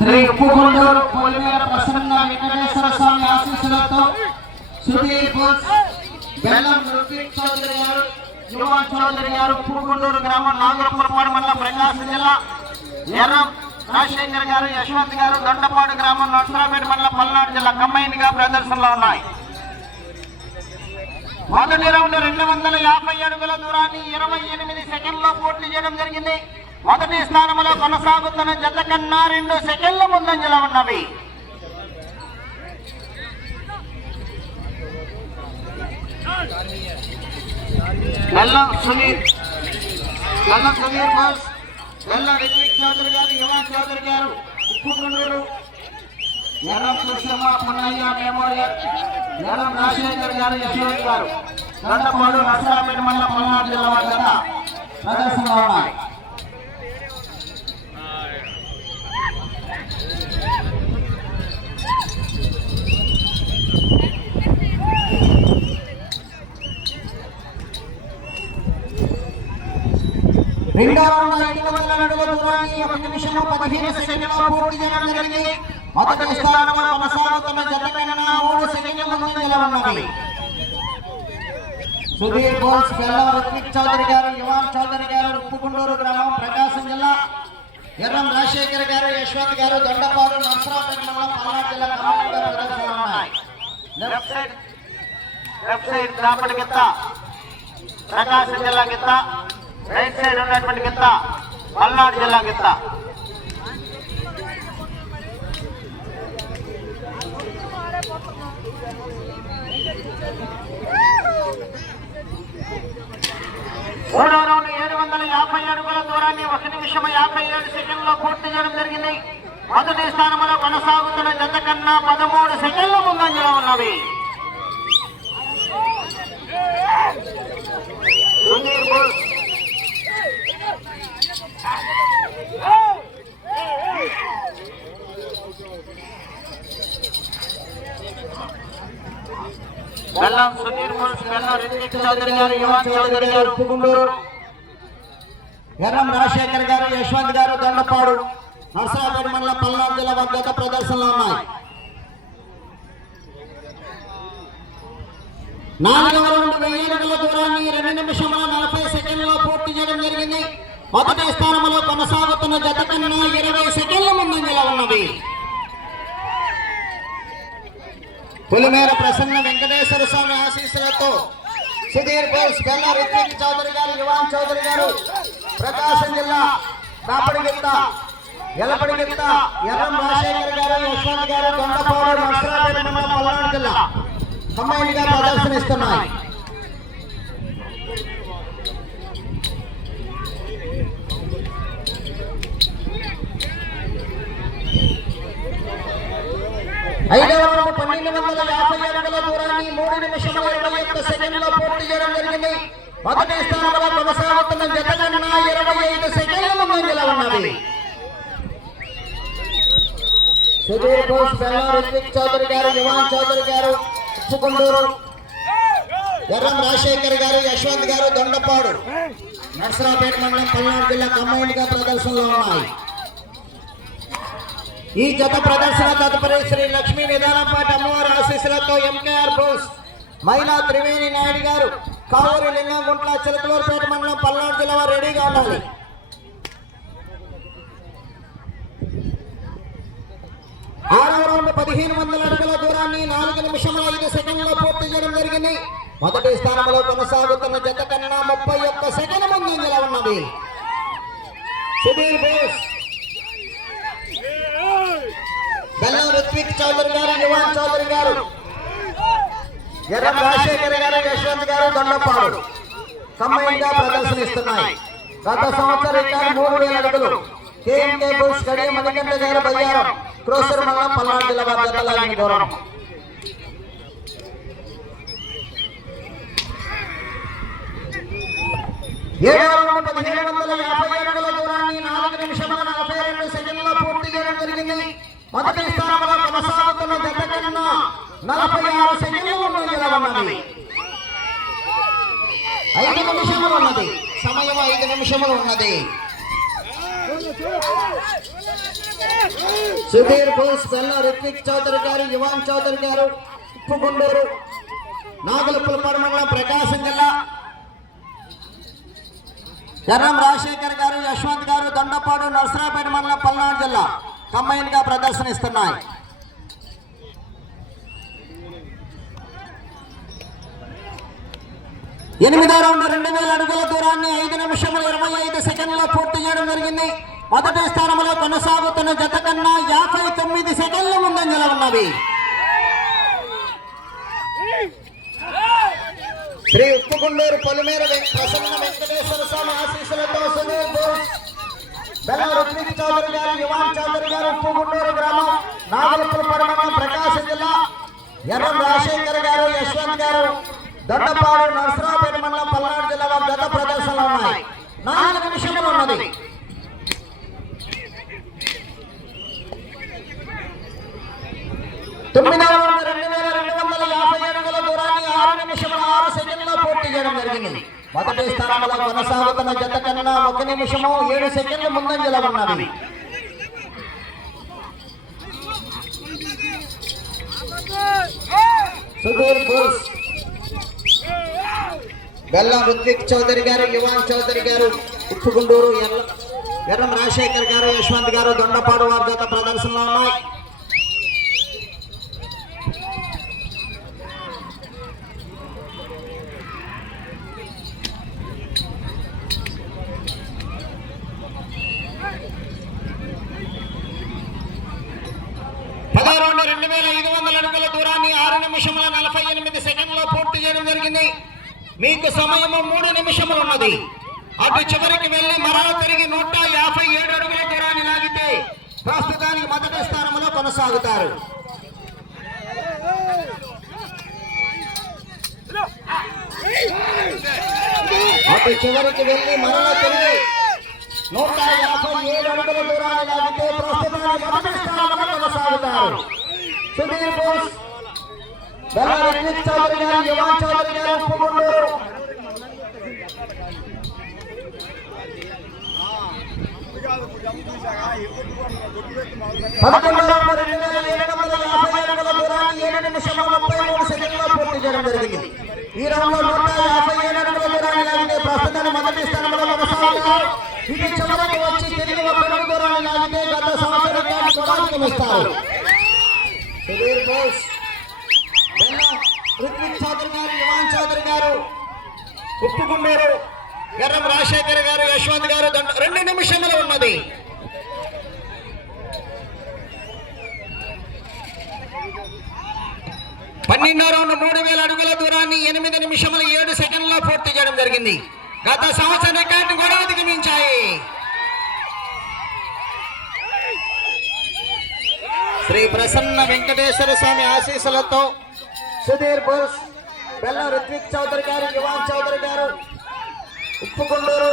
శ్రీ ఉప్పుకొండూరు పొలిమేర ప్రసన్న వెంకటేశ్వర స్వామి ఆశీస్సులతో సుధీర్ బోస్ బెల్లం రుత్విక్ చౌదరి గారు, యువన్ చౌదరి గారు, ఉప్పుకొండూరు గ్రామం, నాగరపురం మండలం, ప్రకాశం జిల్లా. ఎర్రం రాజశేఖర్ గారు, యశ్వంత్ గారు, దొండపాడు గ్రామం, నర్సరాపేట మండలం, పల్నాడు జిల్లా కంబైన్ గా ప్రదర్శనలో ఉన్నాయి. మొదటి రౌండ్ 250 అడుగుల దూరాన్ని 28 సెకండ్లో పూర్తి చేయడం జరిగింది. మొదటి స్థానంలో కొనసాగుతున్న జత కన్నా 2 సెకండ్ల ముందంజలో ఉన్నవి. గల్లం సునీర్ బోస్, గల్లా రిత్విక్ చౌదరి గారు, యువన్ చౌదరి గారు, ఉప్పుకొండూరు, ఎర్రం కృష్ణమ్మ పున్నయ్య మెమోరియల్, ఎర్రం రాజశేఖర్ గారు, యశ్వంత్ గారు, దొండపాడు, నర్సరాపేట మండలం, పల్నాడు జిల్లా వద్ద ప్రదర్శనలో ఉన్నాయి. రెండవ రౌండ్ 500 అడుగుల దూరాన్ని 1 నిమిషం 15 సెకండ్లలో పూర్తి చేయడం జరిగింది. మొదటి స్థానంలో కొనసాగుతున్న జత కన్నా 3 సెకండ్ల ముందంజలో ఉన్నవి. సుధీర్ బోస్, బెల్లం రుత్విక్ చౌదరి గారు, యువన్ చౌదరి గారు, ఉప్పుకొండూరు గ్రామం, ప్రకాశం జిల్లా. ఎర్రం రాజశేఖర్ గారు, యశ్వంత్ గారు, దొండపాడు, నర్సరాపేట మండలం, పల్నాడు జిల్లా కంబైన్ గా ప్రదర్శనలో ఉన్నాయి. లెఫ్ట్ సైడ్ రాపడి గిత్త ప్రకాశం జిల్లా గిత్త, రైట్ సైడ్ ఉన్నటువంటి గిత్త పల్నాడు జిల్లా గిత్త. మూడో రౌండ్ 750 అడుగుల దూరాన్ని 1 నిమిషం 57 సెకండ్లో పూర్తి చేయడం జరిగింది. మొదటి స్థానంలో కొనసాగుతున్న జత కన్నా 13 సెకండ్ల ముందంజలో ఉన్నవి. సుధీర్ బోస్, బెల్లం సుధీర్ బోస్, బెల్లం రిత్విక్ చౌదరి గారు, యువన్ చౌదరి గారు, ఉప్పుకొండూరు, ఎర్రం రాజశేఖర్ గారు, యశ్వంత్ గారు, దొండపాడు, నర్సరాపేట మండలం, పల్నాడు జిల్లా వద్ద ప్రదర్శనలో ఉన్నాయి. 4వ రౌండ్ 1000 అడుగుల దూరాన్ని 2 నిమిషం 40 సెకండ్లలో పూర్తి చేయడం జరిగింది. మొదటి స్థానంలో కొనసాగుతున్న జత కన్నా 20 సెకండ్ల ముందంజలో ఉన్నవి. పులిమేర ప్రసన్న వెంకటేశ్వర స్వామి ఆశీస్సులతో సుధీర్ బోస్, బెల్లా రిత్విక్ చౌదరి గారు, యువన్ చౌదరి గారు, ప్రకాశం జిల్లా, రాపడిగిత్త, ఎలపడిగిత్త, ఎర్రం రాజశేఖర్ గారు, యశ్వంత్ గారు, దొండపాడు, నర్సరాపేట మండలం, పల్నాడు జిల్లా కంబైన్ గా ప్రదర్శనిస్తున్నాయి. ఐదవ రౌండ్ 1250 అడుగుల దూరాన్ని 3 నిమిషం 21 సెకండ్లో పూర్తి చేయడం జరిగింది. మొదటి స్థానంలో కొనసాగుతున్న జత కన్నా 25 సెకండ్ల ముందంజలో ఉన్నవి. సుధీర్ బోస్, బెల్లం రిత్విక్ చౌదరి గారు, యువన్ చౌదరి గారు, ఉప్పుకొండూరు, ఎర్రం రాజశేఖర్ గారు, యశ్వంత్ గారు, దొండపాడు, నర్సరాపేట మండలం, పల్నాడు జిల్లా కంబైన్ గా ప్రదర్శనలో ఉన్నాయి. ఈ జత ప్రదర్శన తదుపరి శ్రీ లక్ష్మీ నిదానంపాటి అమ్మవారి ఆశీస్సులతో ఎంకేఆర్ బోస్, మైనా త్రివేణి నాయుడు గారు, కావూరి లింగంగుంట్ల, చిలకలూరుపేట మండలం, పల్నాడు జిల్లా వారు రెడీగా ఉండాలి. ఆరవ రౌండ్ 1500 అడుగుల దూరాన్ని 4 నిమిషం 5 సెకండ్లో పూర్తి చేయడం జరిగింది. మొదటి స్థానంలో కొనసాగుతున్న జత కన్నా 31 సెకండ్ ముందంజలో ఉన్నది. సుధీర్ బోస్, బెల్లం రిత్విక్ చౌదరి గారు, యువన్ చౌదరి గారు, ఎర్రం రాజశేఖర్ గారు, యశ్వంత్ గారు, దొండపాడు కంబైన్ గా ప్రదర్శనిస్తున్నాయి. గత సంవత్సరం 3000 అడుగులు కేఎంకే బుల్స్ కడి మణికంఠ గారు, బయ్యారం, క్రోసర్ మండలం, పల్నాడు జిల్లా వద్ద లాగిన దూరం. ఏడవ రౌండ్ 1750 అడుగుల దూరాన్ని 4 నిమిషం 42 సెకండ్లో పూర్తి చేయడం జరిగింది. మొదటి స్థానంలో కొనసాగుతున్న జత కన్నా 46 సెకండ్లు ముందంజలో ఉన్నది. 5 నిమిషములు ఉన్నది. సమయం 5 నిమిషములు ఉన్నది. సుధీర్ బోస్, బెల్ల రిత్విక్ చౌదరి గారు, యువాన్ చౌదరి గారు, ఉప్పుగుండూరు, నాగులపులపాడు మండలం, ప్రకాశం జిల్లా. ఎర్రం రాజశేఖర్ గారు, యశ్వంత్ గారు, దొండపాడు, నర్సరాపేట మండలం, పల్నాడు జిల్లా కంబైన్ గా ప్రదర్శనిస్తున్నాయి. ఎనిమిదో రౌండ్ 2000 అడుగుల దూరాన్ని 5 నిమిషముల 25 సెకండ్లలో పూర్తి చేయడం జరిగింది. మొదటి స్థానంలో కొనసాగుతున్న జత కన్నా 59 సెకండ్ల ముందంజలో ఉన్నవి. శ్రీ ఉప్పుగుండూరు పొలిమేర ప్రసన్న వెంకటేశ్వర స్వామి ఆశీస్సులతో సుధీర్ బోస్, బెల్ల రుత్విక్ చౌదరి గారు, యువాన్ చౌదరి గారు, ఉప్పుగుండూరు గ్రామం, నాగులపులపాడు మండలం, ప్రకాశం జిల్లా. ఎర్రం రాజశేఖర్ గారు, యశ్వంత్ గారు, దొండపాడు, నర్సరాపేట మండలం, పల్నాడు జిల్లా వారి గత ప్రదర్శనలు ఉన్నాయి. 4 నిమిషములు ఉన్నది. తొమ్మిదవ రౌండ్ 2250 అడుగుల దూరాన్ని 6 నిమిషముల 6 సెకండ్లలో పూర్తి చేయడం జరిగింది. మొదటి స్థానంలో కొనసాగుతున్న జత కన్నా 1 నిమిషము 7 సెకండ్ల ముందంజలో ఉన్నది. సుధీర్ బోస్, బెల్లం రుత్విక్ చౌదరి గారు, యువాన్ చౌదరి గారు, ఉప్పుగుండూరు, ఎర్రం రాజశేఖర్ గారు, యశ్వంత్ గారు, దొండపాడు వారి జత ప్రదర్శనలో ఉన్నాయి. రౌండ్ 2500 అడుగుల దూరాన్ని 6 నిమిషముల 48 సెకండ్లలో పూర్తి చేయడం జరిగింది. మీకు సమయము 3 నిమిషములు ఉన్నది. అటు చివరికి వెళ్లి మరలా తిరిగి 157 అడుగుల దూరాన్ని లాగితే ప్రస్తుతానికి మొదటి స్థానంలో కొనసాగుతారు. అటు చివరికి వెళ్లి మరలా తిరిగి 157 అడుగుల దూరాన్ని లాగితే ప్రస్తుతానికి మొదటి స్థానంలో కొనసాగుతారు. సుధీర్ బోస్, బెల్ల రుత్విక్ చౌదరి గారు, యువాన్ చౌదరి గారు, ఉప్పుగుండూరు. 11వ రౌండ్ 2750 అడుగుల దూరాన్ని 7 నిమిషముల 33 సెకండ్లలో పూర్తి చేయడం జరిగింది. ఈ రౌండ్ లో 157 అడుగుల దూరాన్ని లాగితే ప్రస్తుతానికి మొదటి స్థానంలో కొనసాగుతారు. ఇది చివరికి వచ్చి తిరిగి 1 అడుగు దూరాన్ని లాగితే గత సంవత్సరం రికార్డు కూడా అధిగమిస్తారు. సుధీర్ బోస్, బెల్ల రుత్విక్ చౌదరి గారు, యువాన్ చౌదరి గారు, ఉప్పుగుండూరు, ఎర్రం రాజశేఖర్ గారు, యశ్వంత్ గారు 2 నిమిషములు ఉన్నది. పన్నెండో రౌండ్ 3000 అడుగుల దూరాన్ని 8 నిమిషముల 7 సెకండ్లలో పూర్తి చేయడం జరిగింది. గత సంవత్సరం రికార్డు కూడా అధిగమించాయి. శ్రీ ప్రసన్న వెంకటేశ్వర స్వామి ఆశీస్సులతో సుధీర్ బోస్, బెల్ల రుత్విక్ చౌదరి గారు, యువాన్ చౌదరి గారు, ఉప్పుగుండూరు,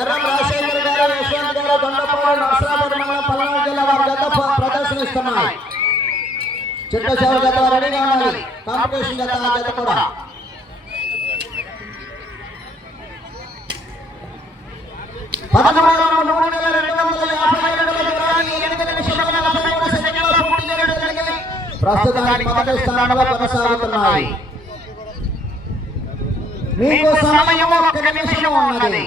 ఎర్రం రాజశేఖర్ గారు, యశ్వంత్ గారు, దొండపాడు, నర్సరాపేట మండలం, పల్నాడు జిల్లా వారి జత ప్రదర్శనిస్తున్నాయి. చిట్ట చివరి జత రెడీగా ఉండాలి. కాంపిటీషన్ జత ఆ జత కూడా. ప్రస్తుతానికి మొదటి స్థానంలో కొనసాగుతున్నాయి. మీకు సమయం 1 నిమిషం ఉన్నది.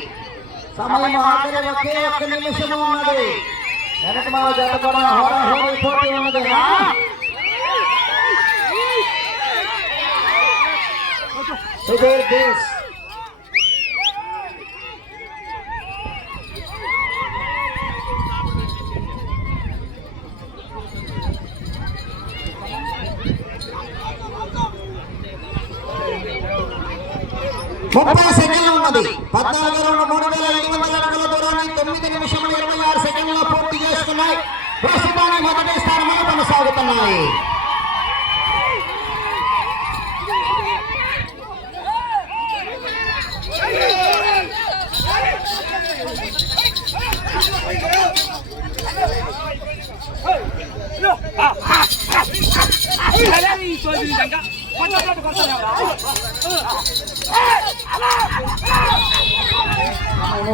సమయం ఆఖరి ఒకే 1 నిమిషం ఉన్నది. వెనక మన జత కూడా హోరాహోరీ పోటీ ఉన్నది. సుధీర్ బోస్, ముప్పై సెకండ్లు ఉన్నది. 14వ రౌండ్ 3500 అడుగుల దూరాన్ని 9 నిమిషముల 26 సెకండ్లలో పూర్తి చేసుకున్నాయి. ప్రస్తుతానికి మొదటి స్థానంలో కొనసాగుతున్నాయి. Hey!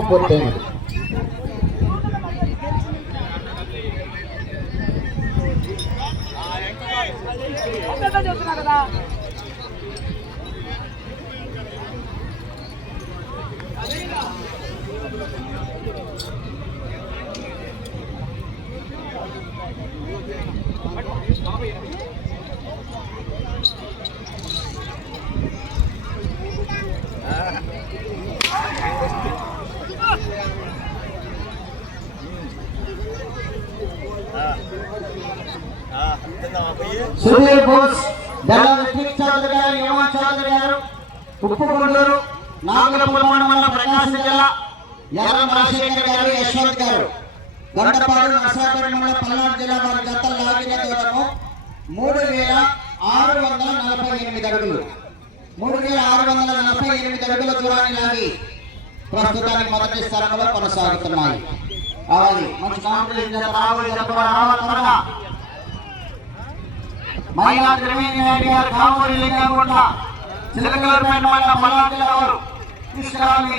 పూర్తయినది. సుధీర్ బోస్, బెల్లం రిత్విక్ చౌదరి గారు, యువన్ చౌదరి గారు, ఉప్పుకొండూరు, నాగులపూర్ మండలం, ప్రకాశం జిల్లా, ఎర్రం రాజశేఖర్ గారు, యశ్వంత్ గారు, గండపాడు, నర్సాపేట మండలం, పల్నాడు జిల్లా వారి జతలు లాగిన దూరము 3648 అడుగులు. 3648 అడుగుల దూరాన్ని లాగి ప్రస్తుతానికి మొదటి స్థానంలో కొనసాగుతున్నాయి. రావాలి మంచి కాంపిటీషన్ జత రావాలి. త్వరగా మహిళా త్రివేణి గారు, కామూరి లింగంగుంట, చిలకలూరుపేట మండలం, పల్నాడు జిల్లా వారు తీసుకురావాలి.